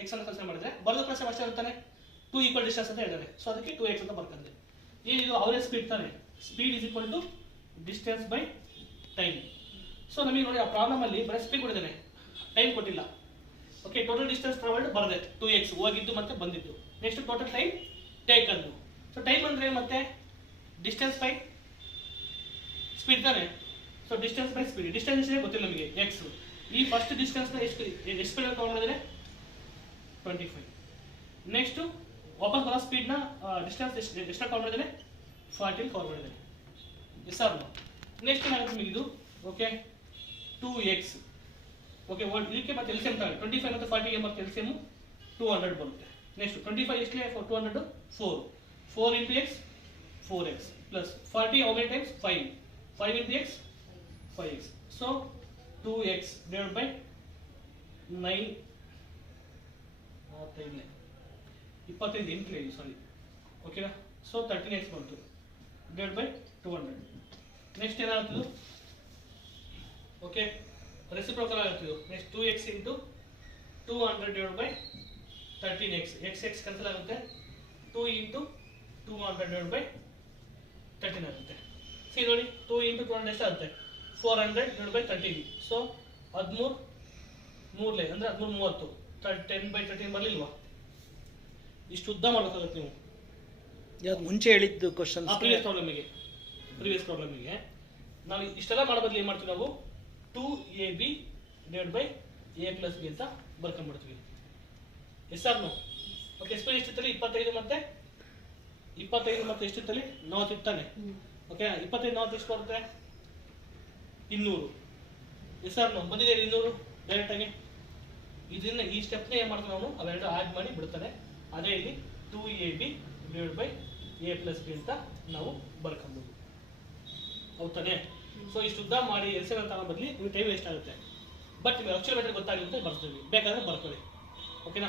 X ಅನ್ನು consider ಮಾಡಿದ್ರೆ ಬರೋದು ಪ್ರಶ್ನೆ ಅಷ್ಟೇ ಇರ್ತಾನೆ 2 ಈಕ್ವಲ್ ಡಿಸ್ಟೆನ್ಸ್ ಅಂತ ಹೇಳಿದ್ದಾರೆ. ಸೊ ಅದಕ್ಕೆ 2x ಅಂತ ಬರ್ಕೊಂಡೆ. ಏನಿದು ಅವರೇಜ್ ಸ್ಪೀಡ್ ತಾನೆ, speed is equal to distance by time. So ನಮಗೆ ನೋಡಿ ಆ ಪ್ರಾಬ್ಲಮ್ ಅಲ್ಲಿ ಬರೀ ಸ್ಪೀಡ್ ಕೊಟ್ಟಿದ್ದಾನೆ, ಟೈಮ್ ಕೊಟ್ಟಿಲ್ಲ. ಓಕೆ, ಟೋಟಲ್ ಡಿಸ್ಟೆನ್ಸ್ ಟ್ರಾವೆಲ್ಡ್ ಬರದೆ 2x ಹೋಗಿದ್ದು ಮತ್ತೆ ಬಂದಿದ್ದು. Next total time taken. So time ಅಂದ್ರೆ ಮತ್ತೆ ಡಿಸ್ಟೆನ್ಸ್ ಬೈ ಸ್ಪೀಡ್ ತಾನೆ. So distance by speed, distance ಗೊತ್ತಿಲ್ಲ ನಮಗೆ x. ಈ ಫಸ್ಟ್ ಡಿಸ್ಟೆನ್ಸ್ ನ ಎಷ್ಟು ಸ್ಪೀಡ್ ಕವರ್ ಮಾಡಿದ್ರೆ 25. ನೆಕ್ಸ್ಟ್ ವಾಪಸ್ ಬರೋ ಸ್ಪೀಡ್ ನ ಡಿಸ್ಟೆನ್ಸ್ ಎಷ್ಟು ಕವರ್ ಮಾಡಿದ್ರೆ 40 ಕವರ್ ಮಾಡಿದ್ರೆ. S or no. ನೆಕ್ಸ್ಟ್ ಏನಾಗುತ್ತೆ ನಿಮಗೆ ಇದು ಓಕೆ 2x. ಓಕೆ ಇದಕ್ಕೆ ಮತ್ತೆ ಎಲ್ಸಿಎಂ ತಗೊಳ್ಳಿ. 25 ಮತ್ತು 40 ಗೆ ಮತ್ತೆ ಎಲ್ಸಿಎಂ 200 ಬರುತ್ತೆ. ನೆಕ್ಸ್ಟ್ 25 ಎಷ್ಟೇ 200 4 into x 4x plus 40 how many times 5 into x 5x. So 2x divided by 9 25 into sorry okay. So 13x ಬಂತು divided by 200. ನೆಕ್ಸ್ಟ್ ಏನಾಗುತ್ತದೆ ಓಕೆ ರೆಸಿಪ್ರೋಕಲ್ ಆಗುತ್ತದೆ. Next 2x into 200 divided by 13x. x cancel ಆಗುತ್ತೆ. 2 into 200 divided by 13 ಆಗುತ್ತೆ. C ನೋಡಿ 2 into 200 ಎಷ್ಟು ಆಗುತ್ತೆ 400 divided by 13. So 13 3 ಅಂದ್ರೆ 13 30 10 by 13 ಬರಲಿಲ್ವಾ? ಇಷ್ಟು ಉದ್ದ ಮಾಡಬೇಕಾಗುತ್ತೆ ನೀವು. ಯಾವ್ದು ಮುಂಚೆ ಹೇಳಿದ್ದು ಕ್ವಶನ್ ಪ್ರೀವಿಯಸ್ ಪ್ರಾಬ್ಲಮಿಗೆ ನಾವು ಇಷ್ಟೆಲ್ಲ ಮಾಡೋ ಬದಲು ಏನು ಮಾಡ್ತೀವಿ ನಾವು 2ab divided by a plus b ಅಂತ ಬರ್ಕೊಂಡ್ಬಿಡ್ತೀವಿ. Yes or no. Okay speed ಎಷ್ಟಿತ್ತಲ್ಲಿ 25 ಮತ್ತೆ ಎಷ್ಟಿತ್ತಲ್ಲಿ 40 ಇತ್ತಾನೆ. ಓಕೆ 25 40 ಎಷ್ಟು ಬರುತ್ತೆ 200. ಎಸ್ ಆರ್ ನೋ ಬಂದಿದೆ 200 ಡೈರೆಕ್ಟ್ ಆಗಿ. ಇದನ್ನ ಈ ಸ್ಟೆಪ್ನ ಏನು ಮಾಡ್ತೀವಿ ನಾವು ಅವೆರಡು ಆಡ್ ಮಾಡಿ ಬಿಡ್ತಾನೆ. ಅದೇ ಇಲ್ಲಿ 2ab divided by a plus b ಅಂತ ನಾವು ಬರ್ಕೊಬೋದು. ಹೌದಾನೆ? ಸೊ ಇಷ್ಟು ಉದ್ದ ಮಾಡಿ ಎಲ್ಸಿಎಂ ಅಂತ ಬದಲಿ ನಿಮ್ಗೆ ಟೈಮ್ ವೇಸ್ಟ್ ಆಗುತ್ತೆ. ಬಟ್ ನಿಮಗೆ ಆಕ್ಚುಲ್ ಮೆಥಡ್ ಗೊತ್ತಾಗುತ್ತೆ ಬರ್ತೀವಿ, ಬೇಕಾದ್ರೆ ಬರ್ಕೊಳ್ಳಿ. ಓಕೆನಾ?